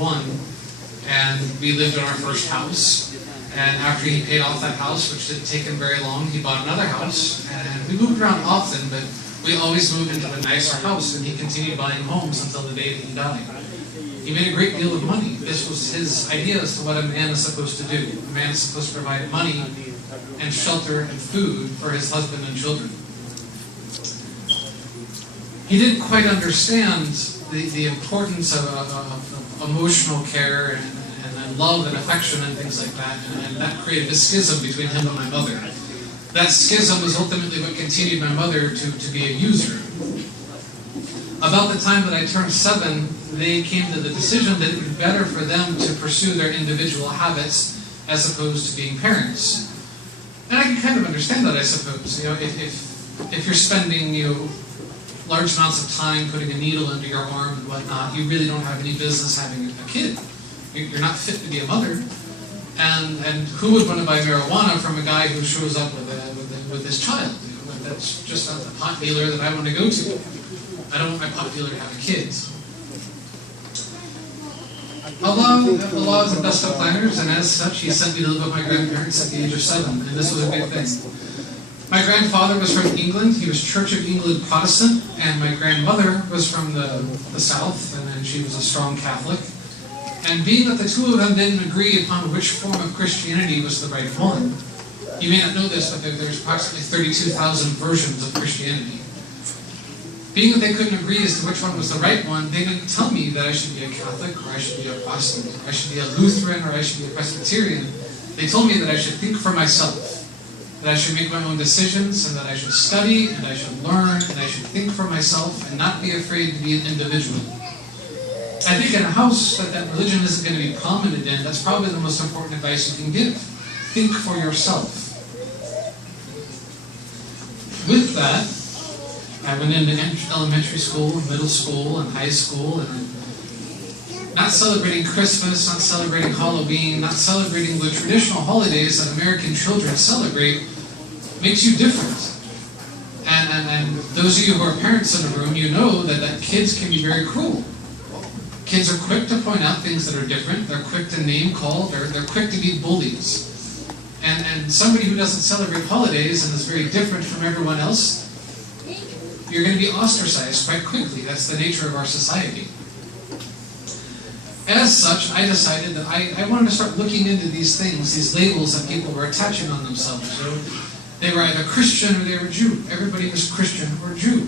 1, and we lived in our first house. And after he paid off that house, which didn't take him very long, he bought another house. And we moved around often, but we always moved into a nicer house, and he continued buying homes until the day that he died. He made a great deal of money. This was his idea as to what a man is supposed to do. A man is supposed to provide money and shelter and food for his husband and children. He didn't quite understand the importance of emotional care and love and affection and things like that, and that created a schism between him and my mother. That schism was ultimately what continued my mother to be a user. About the time that I turned 7, they came to the decision that it would be better for them to pursue their individual habits as opposed to being parents. And I can kind of understand that, I suppose. If you're spending large amounts of time putting a needle into your arm and whatnot, you really don't have any business having a kid. You're not fit to be a mother. And who would want to buy marijuana from a guy who shows up with his child? That's just not the pot dealer that I want to go to. I don't want my pot dealer to have kids. Allah is the best of planners, and as such, He sent me to live with my grandparents at the age of 7, and this was a big thing. My grandfather was from England. He was Church of England Protestant, and my grandmother was from the South, and then she was a strong Catholic. And being that the two of them didn't agree upon which form of Christianity was the right one, you may not know this, but there's approximately 32,000 versions of Christianity. Being that they couldn't agree as to which one was the right one, they didn't tell me that I should be a Catholic, or I should be a Protestant, or I should be a Lutheran, or I should be a Presbyterian. They told me that I should think for myself, that I should make my own decisions, and that I should study, and I should learn, and I should think for myself, and not be afraid to be an individual. I think in a house that religion isn't going to be prominent in, that's probably the most important advice you can give. Think for yourself. With that, I went into elementary school, middle school, and high school, and not celebrating Christmas, not celebrating Halloween, not celebrating the traditional holidays that American children celebrate makes you different. And those of you who are parents in the room, you know that kids can be very cruel. Kids are quick to point out things that are different. They're quick to name call. They're quick to be bullies. And somebody who doesn't celebrate holidays and is very different from everyone else, you're going to be ostracized quite quickly. That's the nature of our society. As such, I decided that I wanted to start looking into these things, these labels that people were attaching on themselves. They were either Christian or they were Jew. Everybody was Christian or Jew.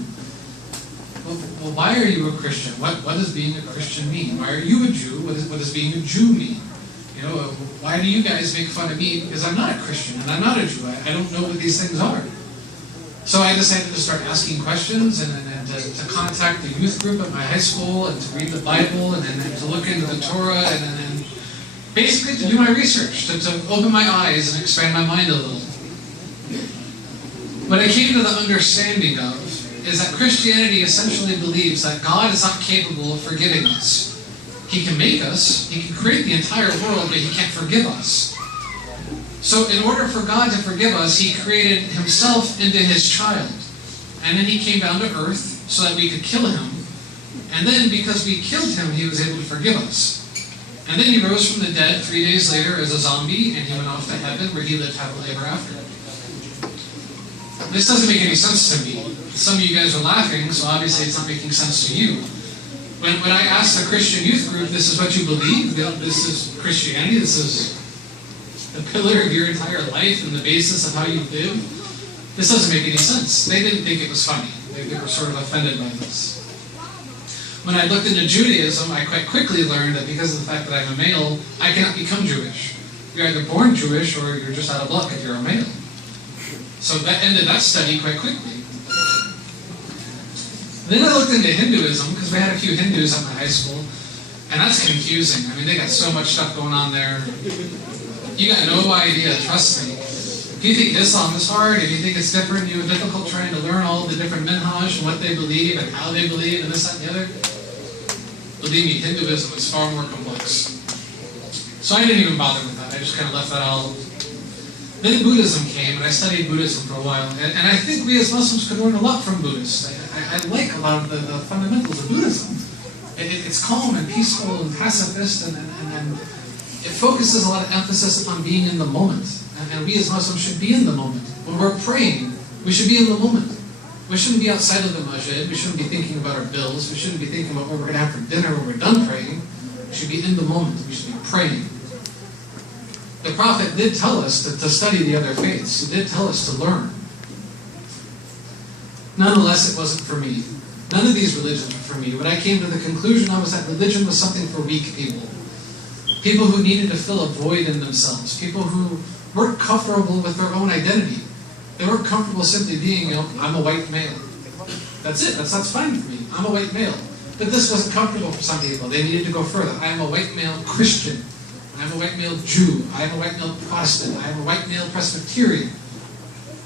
Well, why are you a Christian? What does being a Christian mean? Why are you a Jew? What does being a Jew mean? Why do you guys make fun of me? Because I'm not a Christian and I'm not a Jew. I don't know what these things are. So I decided to start asking questions and to contact the youth group at my high school and to read the Bible and to look into the Torah and basically to do my research, to open my eyes and expand my mind a little. What I came to the understanding of is that Christianity essentially believes that God is not capable of forgiving us. He can make us, He can create the entire world, but He can't forgive us. So in order for God to forgive us, He created Himself into His child. And then He came down to earth so that we could kill Him. And then because we killed Him, He was able to forgive us. And then He rose from the dead 3 days later as a zombie, and He went off to heaven where He lived happily ever after. This doesn't make any sense to me. Some of you guys are laughing, so obviously it's not making sense to you. When I asked the Christian youth group, this is what you believe? This is Christianity? This is the pillar of your entire life and the basis of how you live? This doesn't make any sense. They didn't think it was funny. They were sort of offended by this. When I looked into Judaism, I quite quickly learned that because of the fact that I'm a male, I cannot become Jewish. You're either born Jewish or you're just out of luck if you're a male. So that ended that study quite quickly. Then I looked into Hinduism, because we had a few Hindus at my high school, and that's confusing. I mean, they got so much stuff going on there. You got no idea, trust me. If you think Islam is hard, if you think it's different, you have difficult trying to learn all the different minhaj and what they believe and how they believe and this, that, and the other, believe me, Hinduism is far more complex. So I didn't even bother with that. I just kind of left that all. Then Buddhism came, and I studied Buddhism for a while. And I think we as Muslims could learn a lot from Buddhists. I like a lot of the fundamentals of Buddhism. It's calm and peaceful and pacifist, and it focuses a lot of emphasis on being in the moment. And we as Muslims should be in the moment. When we're praying, we should be in the moment. We shouldn't be outside of the masjid. We shouldn't be thinking about our bills. We shouldn't be thinking about what we're going to have for dinner when we're done praying. We should be in the moment. We should be praying. The Prophet did tell us to study the other faiths. He did tell us to learn. Nonetheless, it wasn't for me. None of these religions were for me. What I came to the conclusion of was that religion was something for weak people. People who needed to fill a void in themselves. People who weren't comfortable with their own identity. They weren't comfortable simply being, I'm a white male. That's it. That's fine for me. I'm a white male. But this wasn't comfortable for some people. They needed to go further. I am a white male Christian. I am a white male Jew. I am a white male Protestant. I am a white male Presbyterian.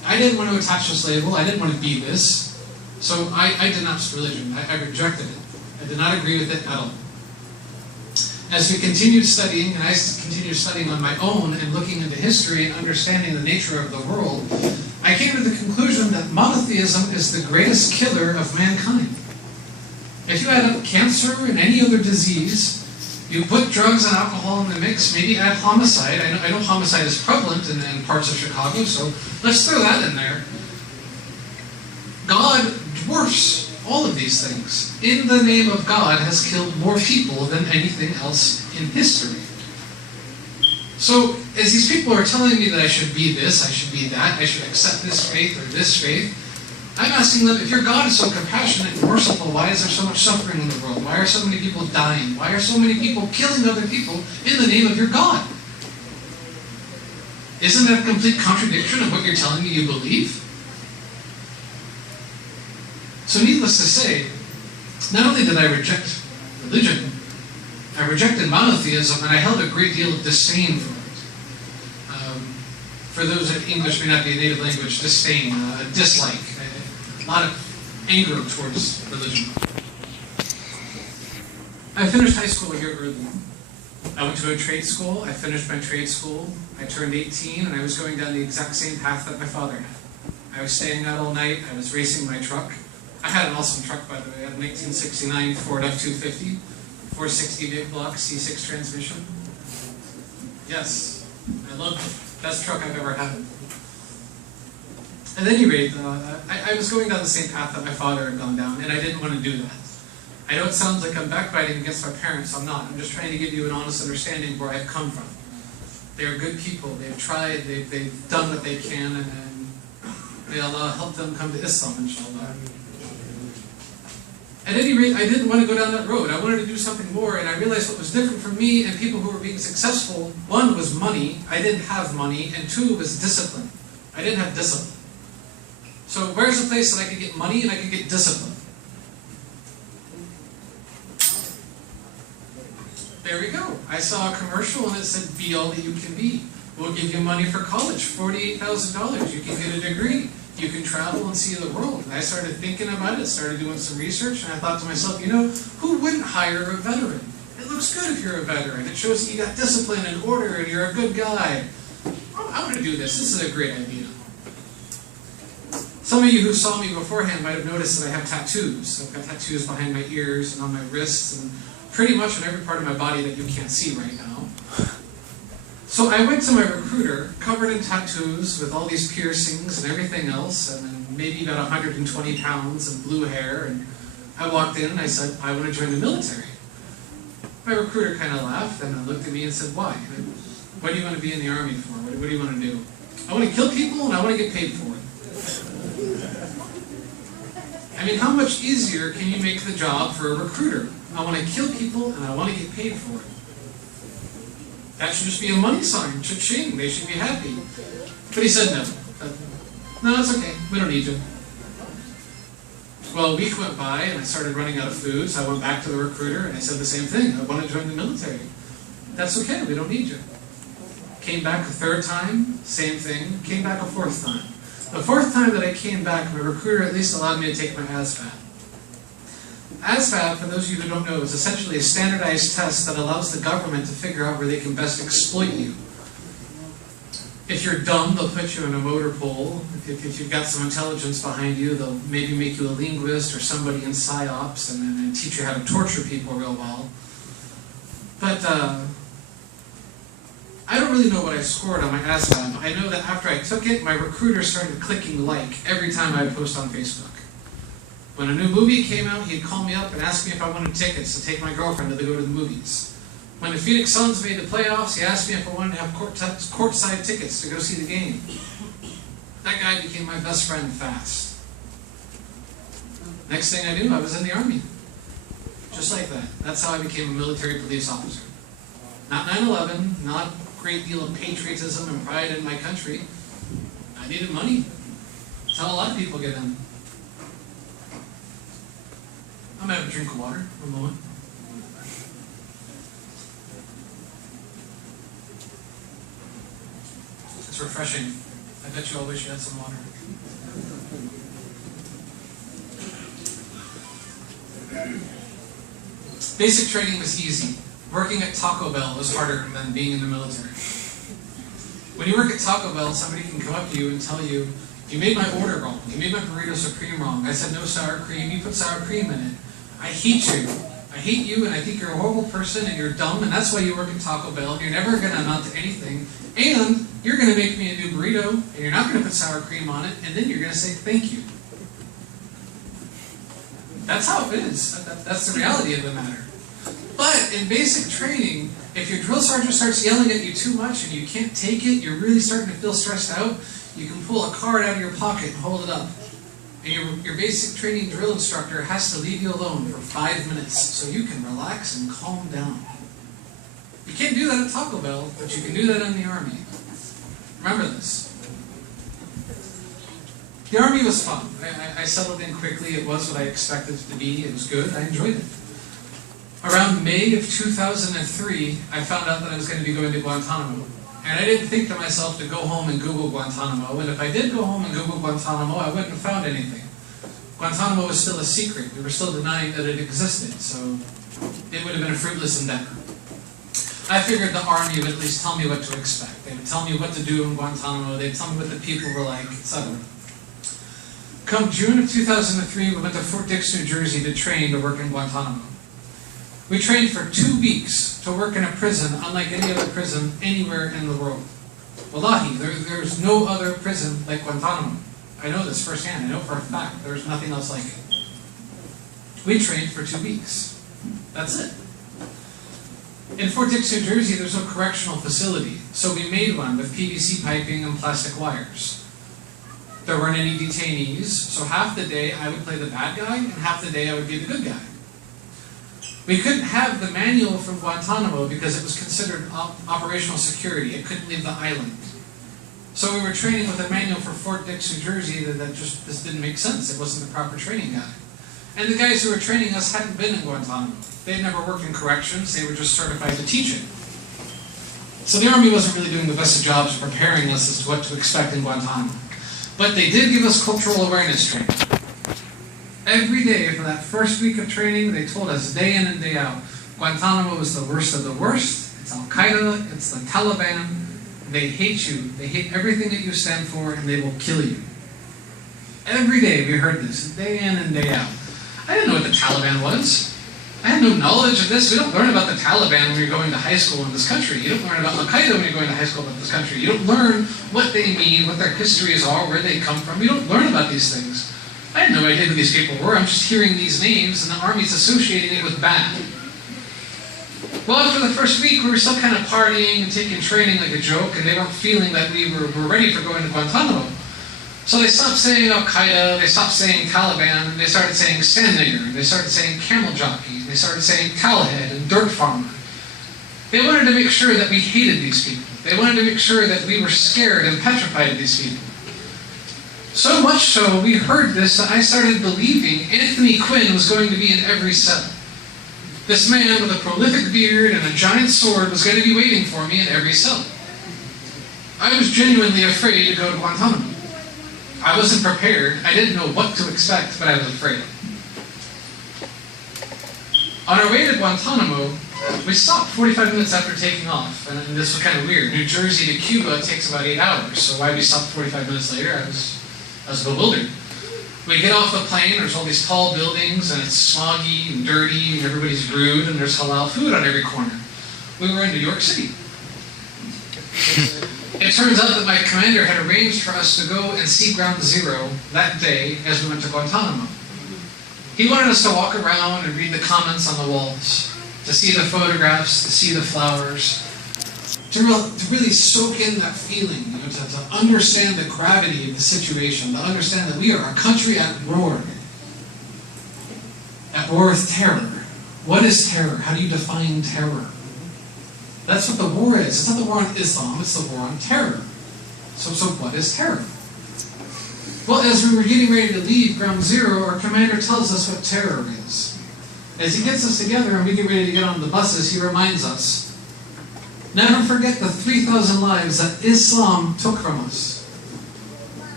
I didn't want to attach this label. I didn't want to be this. So I denounced religion. I rejected it. I did not agree with it at all. As we continued studying, and I continued studying on my own and looking into history and understanding the nature of the world, I came to the conclusion that monotheism is the greatest killer of mankind. If you add up cancer and any other disease, you put drugs and alcohol in the mix, maybe add homicide. I know homicide is prevalent in parts of Chicago, so let's throw that in there. God dwarfs all of these things. In the name of God has killed more people than anything else in history. So, as these people are telling me that I should be this, I should be that, I should accept this faith or this faith, I'm asking them, if your God is so compassionate and merciful, why is there so much suffering in the world? Why are so many people dying? Why are so many people killing other people in the name of your God? Isn't that a complete contradiction of what you're telling me you believe? So needless to say, not only did I reject religion, I rejected monotheism, and I held a great deal of disdain for it. For those that English may not be a native language, disdain, dislike, a lot of anger towards religion. I finished high school a year early. I went to a trade school, I finished my trade school, I turned 18, and I was going down the exact same path that my father had. I was staying out all night, I was racing my truck. I had an awesome truck, by the way. I had a 1969 Ford F-250, 460 big block C6 transmission. Yes, I loved it. Best truck I've ever had. At any rate, I was going down the same path that my father had gone down, and I didn't want to do that. I know it sounds like I'm backbiting against my parents. I'm not. I'm just trying to give you an honest understanding of where I've come from. They're good people. They've tried. They've done what they can, and may Allah help them come to Islam, inshallah. At any rate, I didn't want to go down that road. I wanted to do something more, and I realized what was different from me and people who were being successful. One was money. I didn't have money. And two was discipline. I didn't have discipline. So where's a place that I could get money and I could get discipline? There we go. I saw a commercial and it said, be all that you can be. We'll give you money for college, $48,000. You can get a degree. You can travel and see the world. And I started thinking about it, started doing some research, and I thought to myself, who wouldn't hire a veteran? It looks good if you're a veteran. It shows that you got discipline and order and you're a good guy. I want to do this. This is a great idea. Some of you who saw me beforehand might have noticed that I have tattoos. I've got tattoos behind my ears and on my wrists and pretty much on every part of my body that you can't see right now. So I went to my recruiter, covered in tattoos, with all these piercings and everything else, and then maybe about 120 pounds and blue hair, and I walked in and I said, I want to join the military. My recruiter kind of laughed and looked at me and said, why? What do you want to be in the army for? What do you want to do? I want to kill people and I want to get paid for it. I mean, how much easier can you make the job for a recruiter? I want to kill people and I want to get paid for it. That should just be a money sign. Cha-ching. They should be happy. But he said no. No, it's okay. We don't need you. Well, a week went by and I started running out of food, so I went back to the recruiter and I said the same thing. I want to join the military. That's okay. We don't need you. Came back a third time, same thing. Came back a fourth time. The fourth time that I came back, my recruiter at least allowed me to take my ASVAB. ASVAB, for those of you who don't know, is essentially a standardized test that allows the government to figure out where they can best exploit you. If you're dumb, they'll put you in a motor pool. If you've got some intelligence behind you, they'll maybe make you a linguist or somebody in PsyOps and teach you how to torture people real well. But I don't really know what I scored on my ASVAB. I know that after I took it, my recruiter started clicking like every time I would post on Facebook. When a new movie came out, he'd call me up and ask me if I wanted tickets to take my girlfriend to go to the movies. When the Phoenix Suns made the playoffs, he asked me if I wanted to have courtside tickets to go see the game. That guy became my best friend fast. Next thing I knew, I was in the Army. Just like that. That's how I became a military police officer. Not 9/11, not a great deal of patriotism and pride in my country. I needed money. That's how a lot of people get in. I'm going to have a drink of water for a moment. It's refreshing. I bet you all wish you had some water. Basic training was easy. Working at Taco Bell was harder than being in the military. When you work at Taco Bell, somebody can come up to you and tell you, you made my order wrong. You made my burrito supreme wrong. I said no sour cream. You put sour cream in it. I hate you. I hate you, and I think you're a horrible person, and you're dumb, and that's why you work at Taco Bell. You're never going to amount to anything. And you're going to make me a new burrito, and you're not going to put sour cream on it, and then you're going to say thank you. That's how it is. That's the reality of the matter. But in basic training, if your drill sergeant starts yelling at you too much and you can't take it, you're really starting to feel stressed out, you can pull a card out of your pocket and hold it up. And your basic training drill instructor has to leave you alone for 5 minutes so you can relax and calm down. You can't do that at Taco Bell, but you can do that in the Army. Remember this. The Army was fun. I settled in quickly. It was what I expected it to be. It was good. I enjoyed it. Around May of 2003, I found out that I was going to be going to Guantanamo. And I didn't think to myself to go home and Google Guantanamo. And if I did go home and Google Guantanamo, I wouldn't have found anything. Guantanamo was still a secret. We were still denying that it existed. So it would have been a fruitless endeavor. I figured the Army would at least tell me what to expect. They would tell me what to do in Guantanamo. They'd tell me what the people were like, etc. Come June of 2003, we went to Fort Dix, New Jersey to train to work in Guantanamo. We trained for 2 weeks to work in a prison unlike any other prison anywhere in the world. Wallahi, there's no other prison like Guantanamo. I know this firsthand. I know for a fact there's nothing else like it. We trained for 2 weeks. That's it. In Fort Dix, New Jersey, there's no correctional facility, so we made one with PVC piping and plastic wires. There weren't any detainees, so half the day I would play the bad guy, and half the day I would be the good guy. We couldn't have the manual from Guantanamo because it was considered operational security. It couldn't leave the island. So we were training with a manual for Fort Dix, New Jersey this didn't make sense. It wasn't the proper training guide. And the guys who were training us hadn't been in Guantanamo. They'd never worked in corrections. They were just certified to teach it. So the Army wasn't really doing the best of jobs of preparing us as to what to expect in Guantanamo. But they did give us cultural awareness training. Every day for that first week of training, they told us day in and day out, Guantanamo is the worst of the worst. It's Al-Qaeda, it's the Taliban. They hate you. They hate everything that you stand for, and they will kill you. Every day we heard this, day in and day out. I didn't know what the Taliban was. I had no knowledge of this. We don't learn about the Taliban when you're going to high school in this country. You don't learn about Al-Qaeda when you're going to high school in this country. You don't learn what they mean, what their histories are, where they come from. You don't learn about these things. I had no idea who these people were. I'm just hearing these names, and the Army's associating it with bad. Well, after the first week, we were still kind of partying and taking training like a joke, and they weren't feeling that we were ready for going to Guantanamo. So they stopped saying Al-Qaeda, they stopped saying Taliban, and they started saying sand nigger, and they started saying camel jockey, and they started saying towelhead and dirt farmer. They wanted to make sure that we hated these people. They wanted to make sure that we were scared and petrified of these people. So much so, we heard this, that I started believing Anthony Quinn was going to be in every cell. This man with a prolific beard and a giant sword was going to be waiting for me in every cell. I was genuinely afraid to go to Guantanamo. I wasn't prepared. I didn't know what to expect, but I was afraid. On our way to Guantanamo, We stopped 45 minutes after taking off, and this was kind of weird. New Jersey to Cuba takes about 8 hours, so why we stopped 45 minutes later, I was bewildered. We get off the plane, there's all these tall buildings, and it's smoggy and dirty, and everybody's rude, and there's halal food on every corner. We were in New York City. It turns out that my commander had arranged for us to go and see Ground Zero that day as we went to Guantanamo. He wanted us to walk around and read the comments on the walls, to see the photographs, to see the flowers, to really soak in that feeling, to understand the gravity of the situation, to understand that we are a country at war with terror. What is terror? How do you define terror? That's what the war is. It's not the war on Islam, it's the war on terror. So what is terror? Well, as we were getting ready to leave Ground Zero, our commander tells us what terror is. As he gets us together and we get ready to get on the buses, he reminds us, never forget the 3,000 lives that Islam took from us.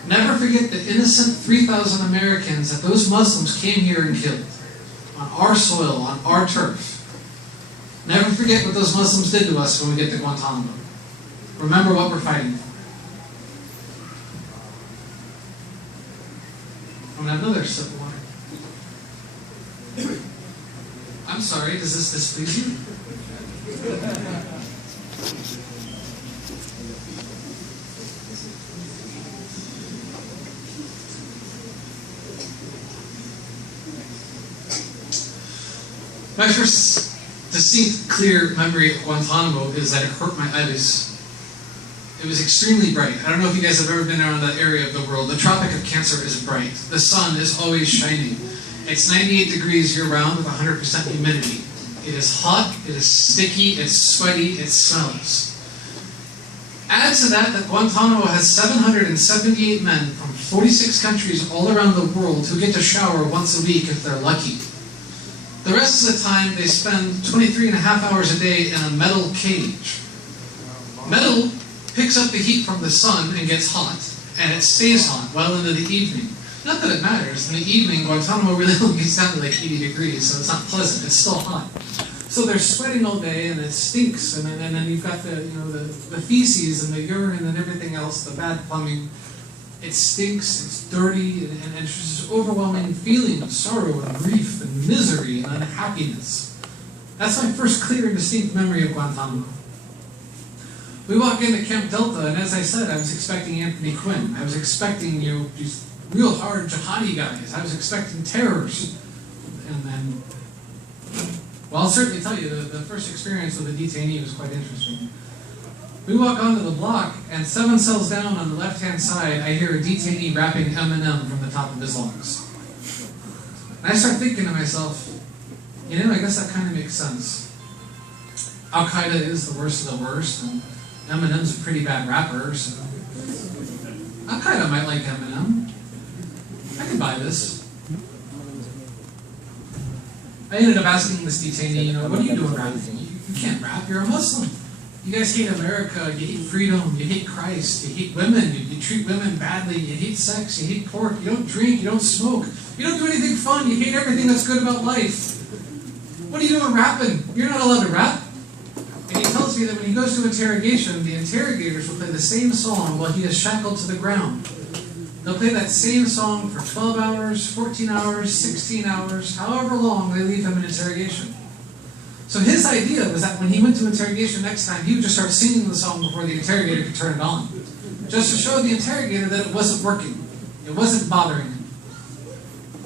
Never forget the innocent 3,000 Americans that those Muslims came here and killed. On our soil, on our turf. Never forget what those Muslims did to us when we get to Guantanamo. Remember what we're fighting for. I'm going to have another sip of water. I'm sorry, does this displease you? My first distinct, clear memory of Guantanamo is that it hurt my eyes. It was extremely bright. I don't know if you guys have ever been around that area of the world. The Tropic of Cancer is bright. The sun is always shining. It's 98 degrees year-round with 100% humidity. It is hot, it is sticky, it's sweaty, it smells. Add to that Guantanamo has 778 men from 46 countries all around the world who get to shower once a week if they're lucky. The rest of the time they spend 23 and a half hours a day in a metal cage. Metal picks up the heat from the sun and gets hot, and it stays hot well into the evening. Not that it matters. In the evening, Guantanamo really only gets down to like 80 degrees, so it's not pleasant. It's still hot. So they're sweating all day, and it stinks. And then you've got the feces and the urine and everything else, the bad plumbing. It stinks. It's dirty, and it's just this overwhelming feeling of sorrow and grief and misery and unhappiness. That's my first clear and distinct memory of Guantanamo. We walk into Camp Delta, and as I said, I was expecting Anthony Quinn. I was expecting these real hard jihadi guys. I was expecting terrorists. And well, I'll certainly tell you, the first experience with a detainee was quite interesting. We walk onto the block, and 7 cells down on the left-hand side, I hear a detainee rapping Eminem from the top of his lungs. And I start thinking to myself, I guess that kind of makes sense. Al-Qaeda is the worst of the worst, and Eminem's a pretty bad rapper, so Al-Qaeda might like Eminem. I can buy this. I ended up asking this detainee, what are you doing rapping? You can't rap, you're a Muslim. You guys hate America, you hate freedom, you hate Christ, you hate women, you treat women badly, you hate sex, you hate pork, you don't drink, you don't smoke, you don't do anything fun, you hate everything that's good about life. What are you doing rapping? You're not allowed to rap. And he tells me that when he goes to interrogation, the interrogators will play the same song while he is shackled to the ground. They'll play that same song for 12 hours, 14 hours, 16 hours, however long they leave him in interrogation. So his idea was that when he went to interrogation next time, he would just start singing the song before the interrogator could turn it on. Just to show the interrogator that it wasn't working. It wasn't bothering him.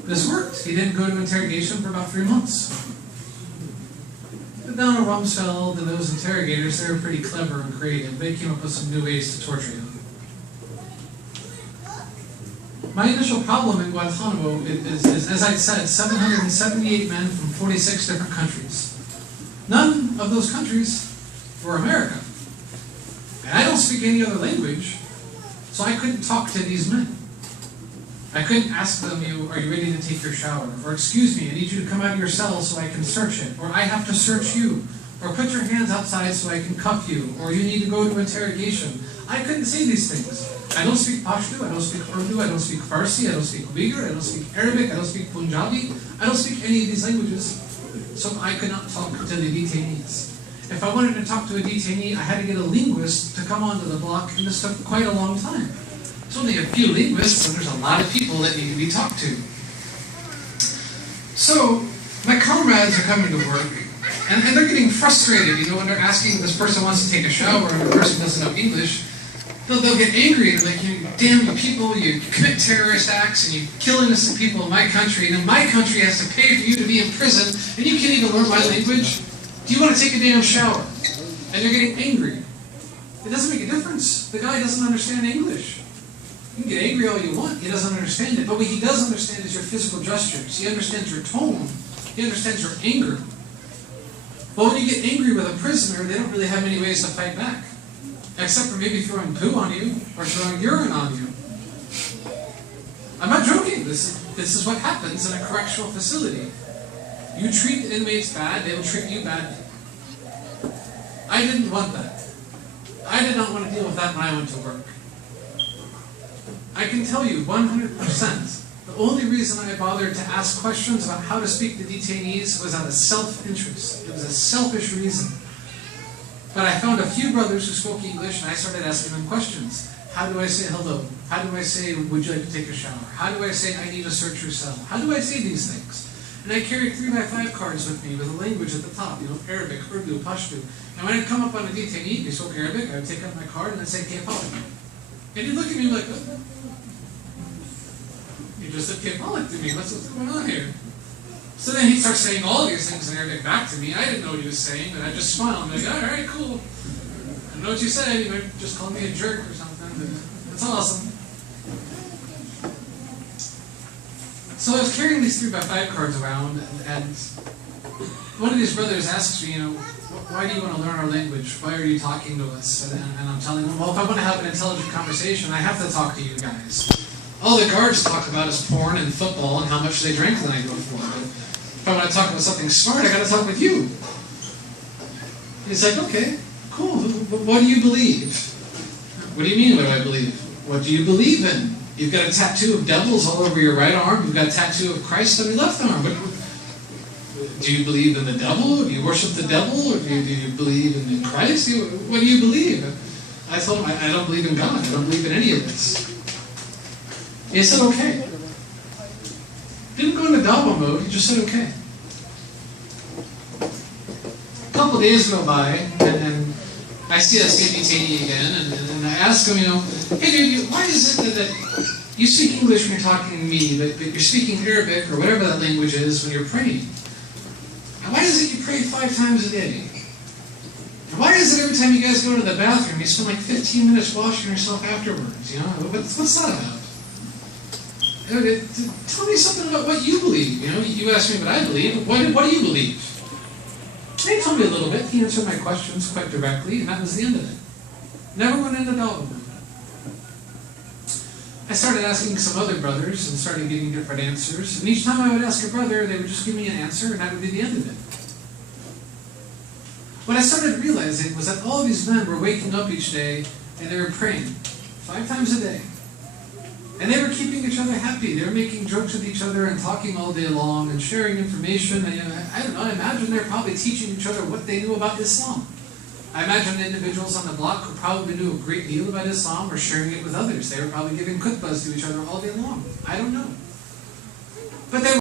This worked. He didn't go to interrogation for about 3 months. But down at Rumsfeld and those interrogators, they were pretty clever and creative. They came up with some new ways to torture him. My initial problem in Guantanamo is, as I said, 778 men from 46 different countries. None of those countries were America. And I don't speak any other language, so I couldn't talk to these men. I couldn't ask them, are you ready to take your shower? Or, excuse me, I need you to come out of your cell so I can search it. Or, I have to search you. Or, put your hands outside so I can cuff you. Or, you need to go to interrogation. I couldn't say these things. I don't speak Pashto, I don't speak Urdu, I don't speak Farsi, I don't speak Uyghur, I don't speak Arabic, I don't speak Punjabi. I don't speak any of these languages. so I could not talk to the detainees. If I wanted to talk to a detainee, I had to get a linguist to come onto the block, and this took quite a long time. There's only a few linguists, and there's a lot of people that need to be talked to. So, my comrades are coming to work, and they're getting frustrated, when they're asking, this person wants to take a shower, and the person doesn't know English. They'll get angry, and they're like, damn you people, you commit terrorist acts, and you kill innocent people in my country, and then my country has to pay for you to be in prison, and you can't even learn my language? Do you want to take a damn shower? And they're getting angry. It doesn't make a difference. The guy doesn't understand English. You can get angry all you want, he doesn't understand it. But what he does understand is your physical gestures. He understands your tone. He understands your anger. But when you get angry with a prisoner, they don't really have many ways to fight back. Except for maybe throwing poo on you, or throwing urine on you. I'm not joking. This is what happens in a correctional facility. You treat the inmates bad, they will treat you badly. I didn't want that. I did not want to deal with that when I went to work. I can tell you 100%, the only reason I bothered to ask questions about how to speak to detainees was out of self-interest. It was a selfish reason. But I found a few brothers who spoke English, and I started asking them questions. How do I say hello? How do I say, would you like to take a shower? How do I say, I need to search your cell? How do I say these things? And I carried 3x5 cards with me with a language at the top, Arabic, Urdu, Pashto. And when I'd come up on a detainee, they spoke Arabic, I would take out my card and I'd say, Kefalik. And he'd look at me like, oh, you just said Kefalik to me, what's going on here? So then he'd start saying all these things in Arabic back to me. I didn't know what he was saying, and I'd just smile. I'm like, all right, cool. I know what you said. You might just call me a jerk or something, but that's awesome. So I was carrying these 3x5 cards around, and one of these brothers asks me, why do you want to learn our language? Why are you talking to us? And I'm telling him, well, if I want to have an intelligent conversation, I have to talk to you guys. All the guards talk about is porn and football and how much they drank the night before. But if I want to talk about something smart, I got to talk with you. And he's like, okay, cool. What do you believe? What do you mean, what do I believe? What do you believe in? You've got a tattoo of devils all over your right arm. You've got a tattoo of Christ on your left arm. Do you believe in the devil? Do you worship the devil? Or do you believe in Christ? What do you believe? I told him, I don't believe in God. I don't believe in any of this. He said, okay. Didn't go into Dabo mode. He just said, okay. A couple of days go by, and I see that same detainee again, and I ask him, hey dude, why is it that you speak English when you're talking to me, but you're speaking Arabic or whatever that language is when you're praying? And why is it you pray 5 times a day? And why is it every time you guys go to the bathroom, you spend like 15 minutes washing yourself afterwards? What's that about? Tell me something about what you believe. You asked me what I believe. What do you believe? And he told me a little bit. He answered my questions quite directly, and that was the end of it. Never went into development. I started asking some other brothers and started getting different answers. And each time I would ask a brother, they would just give me an answer, and that would be the end of it. What I started realizing was that all of these men were waking up each day, and they were praying 5 times a day. And they were keeping each other happy. They were making jokes with each other and talking all day long and sharing information. And, I don't know, I imagine they were probably teaching each other what they knew about Islam. I imagine individuals on the block who probably knew a great deal about Islam were sharing it with others. They were probably giving khutbahs to each other all day long. I don't know. But they